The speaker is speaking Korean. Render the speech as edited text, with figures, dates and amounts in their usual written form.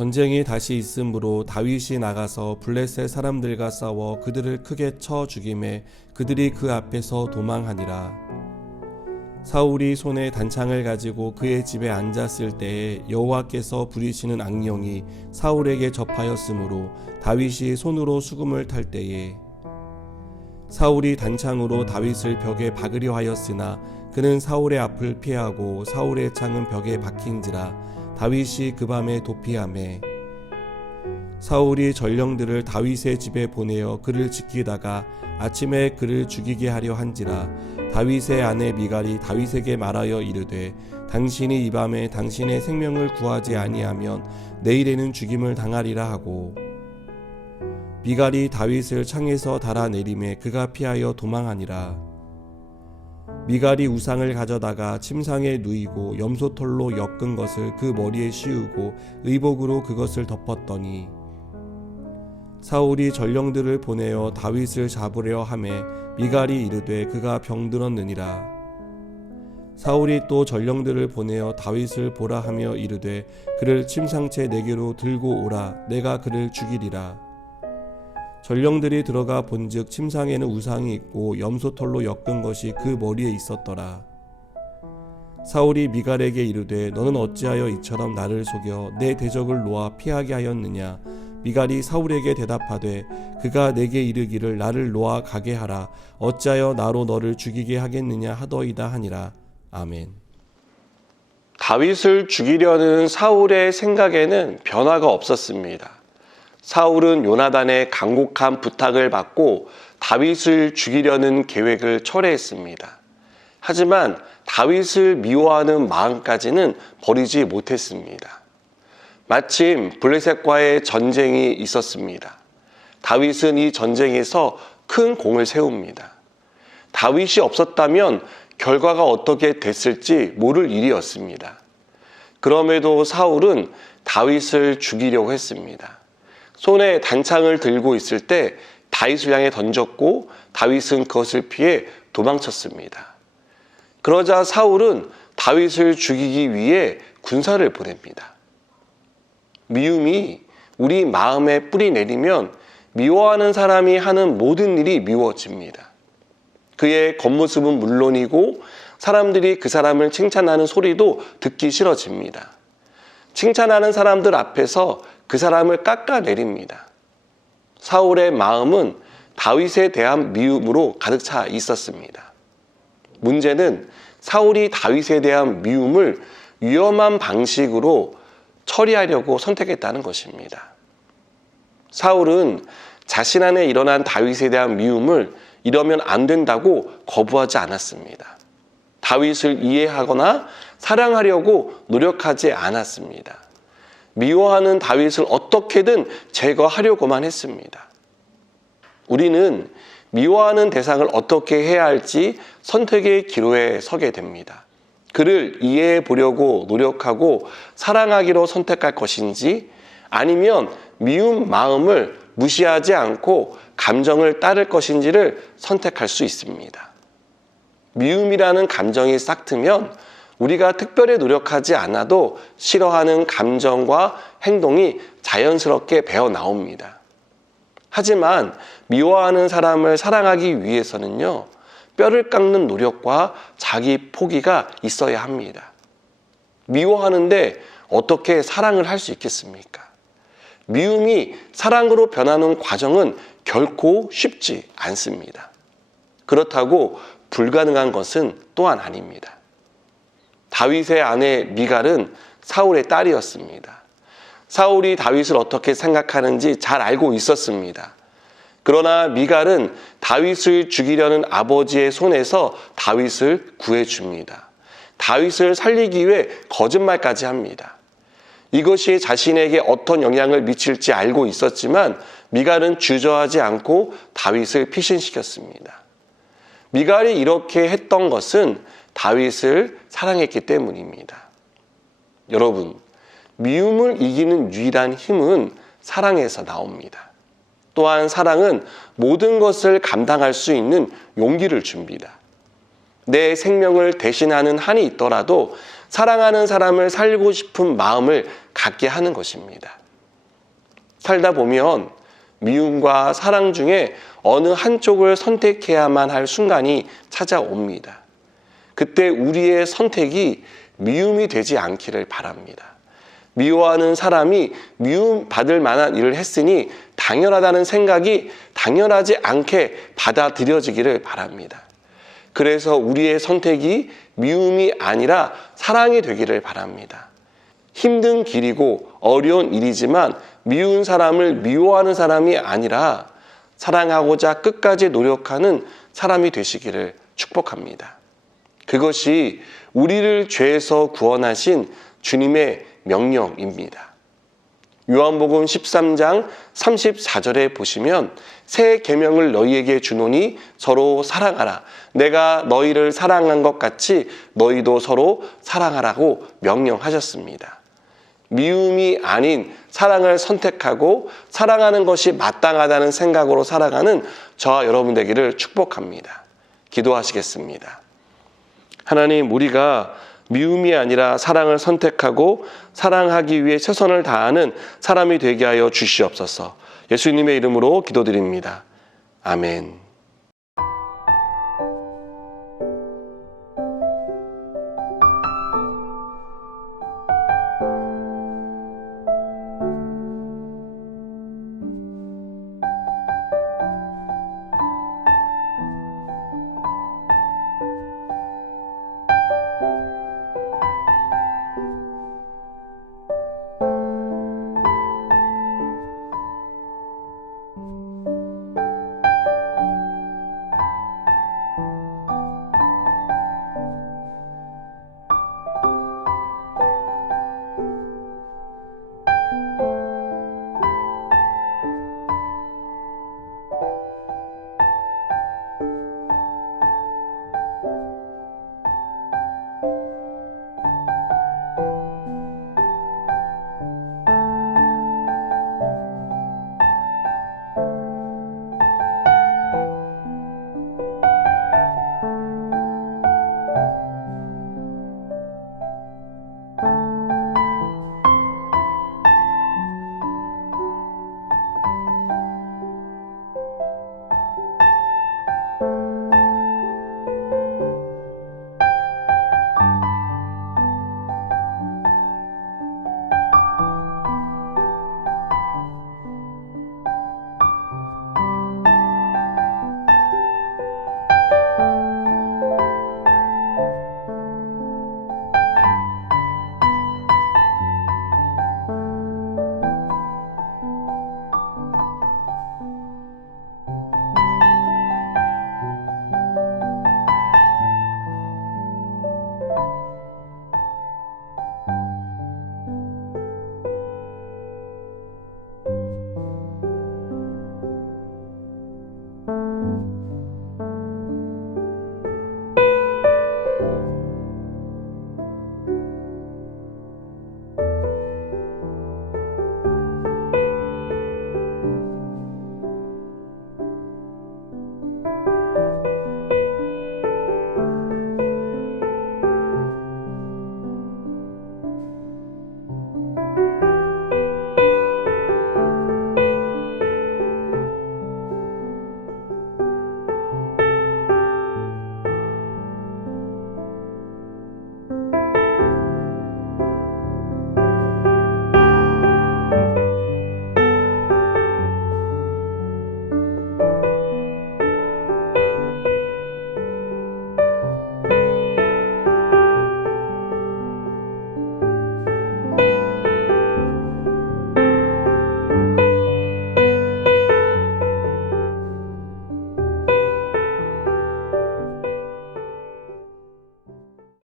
전쟁이 다시 있으므로 다윗이 나가서 블레셋 사람들과 싸워 그들을 크게 쳐 죽이매 그들이 그 앞에서 도망하니라. 사울이 손에 단창을 가지고 그의 집에 앉았을 때에 여호와께서 부리시는 악령이 사울에게 접하였으므로 다윗이 손으로 수금을 탈 때에 사울이 단창으로 다윗을 벽에 박으려 하였으나 그는 사울의 앞을 피하고 사울의 창은 벽에 박힌지라 다윗이 그 밤에 도피하매 사울이 전령들을 다윗의 집에 보내어 그를 지키다가 아침에 그를 죽이게 하려 한지라 다윗의 아내 미갈이 다윗에게 말하여 이르되 당신이 이 밤에 당신의 생명을 구하지 아니하면 내일에는 죽임을 당하리라 하고 미갈이 다윗을 창에서 달아내리매 그가 피하여 도망하니라. 미갈이 우상을 가져다가 침상에 누이고 염소털로 엮은 것을 그 머리에 씌우고 의복으로 그것을 덮었더니 사울이 전령들을 보내어 다윗을 잡으려 하매 미갈이 이르되 그가 병들었느니라. 사울이 또 전령들을 보내어 다윗을 보라 하며 이르되 그를 침상째 내게로 들고 오라 내가 그를 죽이리라. 전령들이 들어가 본즉 침상에는 우상이 있고 염소털로 엮은 것이 그 머리에 있었더라. 사울이 미갈에게 이르되 너는 어찌하여 이처럼 나를 속여 내 대적을 놓아 피하게 하였느냐. 미갈이 사울에게 대답하되 그가 내게 이르기를 나를 놓아 가게 하라. 어찌하여 나로 너를 죽이게 하겠느냐 하더이다 하니라. 아멘. 다윗을 죽이려는 사울의 생각에는 변화가 없었습니다. 사울은 요나단의 간곡한 부탁을 받고 다윗을 죽이려는 계획을 철회했습니다. 하지만 다윗을 미워하는 마음까지는 버리지 못했습니다. 마침 블레셋과의 전쟁이 있었습니다. 다윗은 이 전쟁에서 큰 공을 세웁니다. 다윗이 없었다면 결과가 어떻게 됐을지 모를 일이었습니다. 그럼에도 사울은 다윗을 죽이려고 했습니다. 손에 단창을 들고 있을 때 다윗을 향해 던졌고 다윗은 그것을 피해 도망쳤습니다. 그러자 사울은 다윗을 죽이기 위해 군사를 보냅니다. 미움이 우리 마음에 뿌리 내리면 미워하는 사람이 하는 모든 일이 미워집니다. 그의 겉모습은 물론이고 사람들이 그 사람을 칭찬하는 소리도 듣기 싫어집니다. 칭찬하는 사람들 앞에서 그 사람을 깎아내립니다. 사울의 마음은 다윗에 대한 미움으로 가득 차 있었습니다. 문제는 사울이 다윗에 대한 미움을 위험한 방식으로 처리하려고 선택했다는 것입니다. 사울은 자신 안에 일어난 다윗에 대한 미움을 이러면 안 된다고 거부하지 않았습니다. 다윗을 이해하거나 사랑하려고 노력하지 않았습니다. 미워하는 다윗을 어떻게든 제거하려고만 했습니다. 우리는 미워하는 대상을 어떻게 해야 할지 선택의 기로에 서게 됩니다. 그를 이해해 보려고 노력하고 사랑하기로 선택할 것인지 아니면 미운 마음을 무시하지 않고 감정을 따를 것인지를 선택할 수 있습니다. 미움이라는 감정이 싹트면 우리가 특별히 노력하지 않아도 싫어하는 감정과 행동이 자연스럽게 배어 나옵니다. 하지만 미워하는 사람을 사랑하기 위해서는요, 뼈를 깎는 노력과 자기 포기가 있어야 합니다. 미워하는데 어떻게 사랑을 할 수 있겠습니까? 미움이 사랑으로 변하는 과정은 결코 쉽지 않습니다. 그렇다고 불가능한 것은 또한 아닙니다. 다윗의 아내 미갈은 사울의 딸이었습니다. 사울이 다윗을 어떻게 생각하는지 잘 알고 있었습니다. 그러나 미갈은 다윗을 죽이려는 아버지의 손에서 다윗을 구해줍니다. 다윗을 살리기 위해 거짓말까지 합니다. 이것이 자신에게 어떤 영향을 미칠지 알고 있었지만 미갈은 주저하지 않고 다윗을 피신시켰습니다. 미갈이 이렇게 했던 것은 다윗을 사랑했기 때문입니다. 여러분, 미움을 이기는 유일한 힘은 사랑에서 나옵니다. 또한 사랑은 모든 것을 감당할 수 있는 용기를 줍니다. 내 생명을 대신하는 한이 있더라도 사랑하는 사람을 살리고 싶은 마음을 갖게 하는 것입니다. 살다 보면 미움과 사랑 중에 어느 한쪽을 선택해야만 할 순간이 찾아옵니다. 그때 우리의 선택이 미움이 되지 않기를 바랍니다. 미워하는 사람이 미움받을 만한 일을 했으니 당연하다는 생각이 당연하지 않게 받아들여지기를 바랍니다. 그래서 우리의 선택이 미움이 아니라 사랑이 되기를 바랍니다. 힘든 길이고 어려운 일이지만 미운 사람을 미워하는 사람이 아니라 사랑하고자 끝까지 노력하는 사람이 되시기를 축복합니다. 그것이 우리를 죄에서 구원하신 주님의 명령입니다. 요한복음 13장 34절에 보시면 새 계명을 너희에게 주노니 서로 사랑하라. 내가 너희를 사랑한 것 같이 너희도 서로 사랑하라고 명령하셨습니다. 미움이 아닌 사랑을 선택하고 사랑하는 것이 마땅하다는 생각으로 살아가는 저와 여러분 되기를 축복합니다. 기도하시겠습니다. 하나님, 우리가 미움이 아니라 사랑을 선택하고 사랑하기 위해 최선을 다하는 사람이 되게 하여 주시옵소서. 예수님의 이름으로 기도드립니다. 아멘.